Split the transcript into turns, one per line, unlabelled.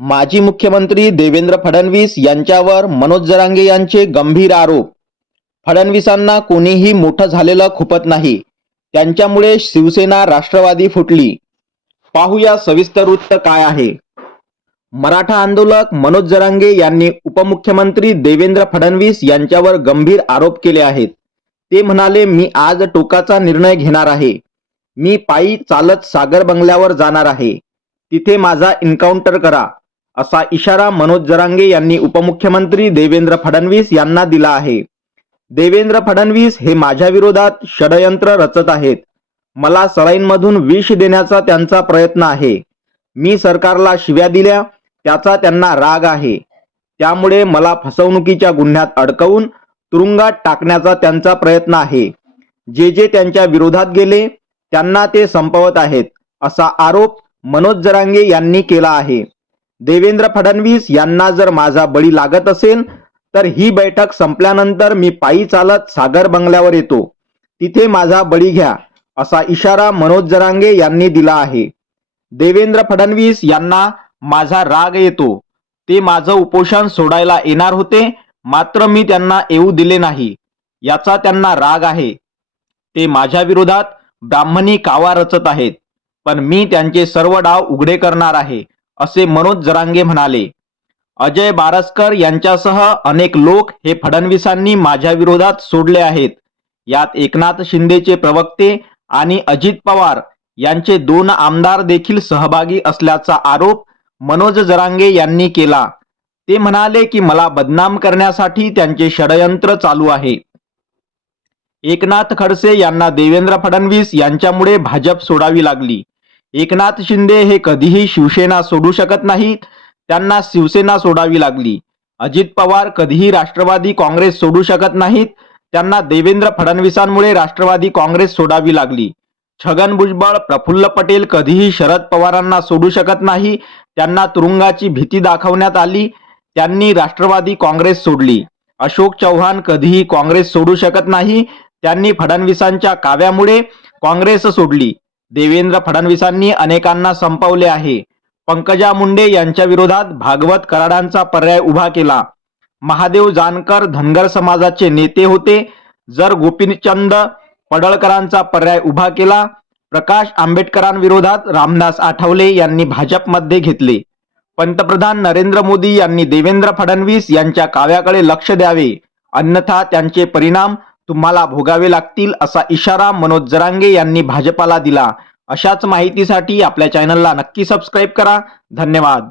माजी मुख्यमंत्री देवेंद्र फडणवीस यांच्यावर मनोज जरांगे यांचे गंभीर आरोप. फडणवीसांना कोणीही मोठं झालेलं खुपत नाही. त्यांच्यामुळे शिवसेना राष्ट्रवादी फुटली. पाहूया सविस्तर वृत्त काय आहे. मराठा आंदोलक मनोज जरांगे यांनी उपमुख्यमंत्री देवेंद्र फडणवीस यांच्यावर गंभीर आरोप केले आहेत. ते म्हणाले मी आज टोकाचा निर्णय घेणार आहे. मी पायी चालत सागर बंगल्यावर जाणार आहे. तिथे माझा एन्काउंटर करा. असा इशारा मनोज जरांगे यांनी उपमुख्यमंत्री देवेंद्र फडणवीस यांना दिला आहे. देवेंद्र फडणवीस हे माझ्या विरोधात षडयंत्र रचत आहेत. मला सराईंमधून विष देण्याचा त्यांचा प्रयत्न आहे. मी सरकारला शिव्या दिल्या त्याचा त्यांना राग आहे. त्यामुळे मला फसवणुकीच्या गुन्ह्यात अडकवून तुरुंगात टाकण्याचा त्यांचा प्रयत्न आहे. जे जे त्यांच्या विरोधात गेले त्यांना ते संपवत आहेत असा आरोप मनोज जरांगे यांनी केला आहे. देवेंद्र फडणवीस यांना जर माझा बळी लागत असेल तर ही बैठक संपल्यानंतर मी पायी चालत सागर बंगल्यावर येतो. तिथे माझा बळी घ्या असा इशारा मनोज जरांगे यांनी दिला आहे. देवेंद्र फडणवीस यांना माझा राग येतो. ते माझं उपोषण सोडायला येणार होते मात्र मी त्यांना येऊ दिले नाही. याचा त्यांना राग आहे. ते माझ्या विरोधात ब्राह्मणी कावा रचत आहेत. पण मी त्यांचे सर्व डाव उघडे करणार आहे. असे मनोज जरांगे म्हणाले अजय बारसकर यांच्यासह अनेक लोक हे फडणवीसांनी माझ्या विरोधात सोडले आहेत. यात एकनाथ शिंदेचे प्रवक्ते आणि अजित पवार यांचे दोन आमदार देखील सहभागी असल्याचा आरोप मनोज जरांगे यांनी केला. ते म्हणाले की मला बदनाम करण्यासाठी त्यांचे षडयंत्र चालू आहे. एकनाथ खडसे यांना देवेंद्र फडणवीस यांच्यामुळे भाजप सोडावी लागली. एकनाथ शिंदे हे कधीही शिवसेना सोडू शकत नाहीत. त्यांना शिवसेना सोडावी लागली. अजित पवार कधीही राष्ट्रवादी काँग्रेस सोडू शकत नाहीत. त्यांना देवेंद्र फडणवीसांमुळे राष्ट्रवादी काँग्रेस सोडावी लागली. छगन भुजबळ प्रफुल्ल पटेल कधीही शरद पवारांना सोडू शकत नाही. त्यांना तुरुंगाची भीती दाखवण्यात आली. त्यांनी राष्ट्रवादी काँग्रेस सोडली. अशोक चव्हाण कधीही काँग्रेस सोडू शकत नाही. त्यांनी फडणवीसांच्या काव्यामुळे काँग्रेस सोडली. देवेंद्र फडणवीसांनी अनेकांना संपवले आहे. पंकजा मुंडे यांच्या विरोधात भागवत कराडांचा पर्याय उभा केला. महादेव जानकर धनगर समाजाचे नेते होते. जर गोपीचंद पडळकरांचा पर्याय उभा केला प्रकाश आंबेडकरांविरोधात रामदास आठवले यांनी भाजपमध्ये घेतले. पंतप्रधान नरेंद्र मोदी यांनी देवेंद्र फडणवीस यांच्या काव्याकडे लक्ष द्यावे. अन्यथा त्यांचे परिणाम तुम्हाला भोगावे लागतील असा इशारा मनोज जरांगे यांनी भाजपाला दिला. अशाच माहितीसाठी आपल्या चॅनलला नक्की सबस्क्राईब करा. धन्यवाद.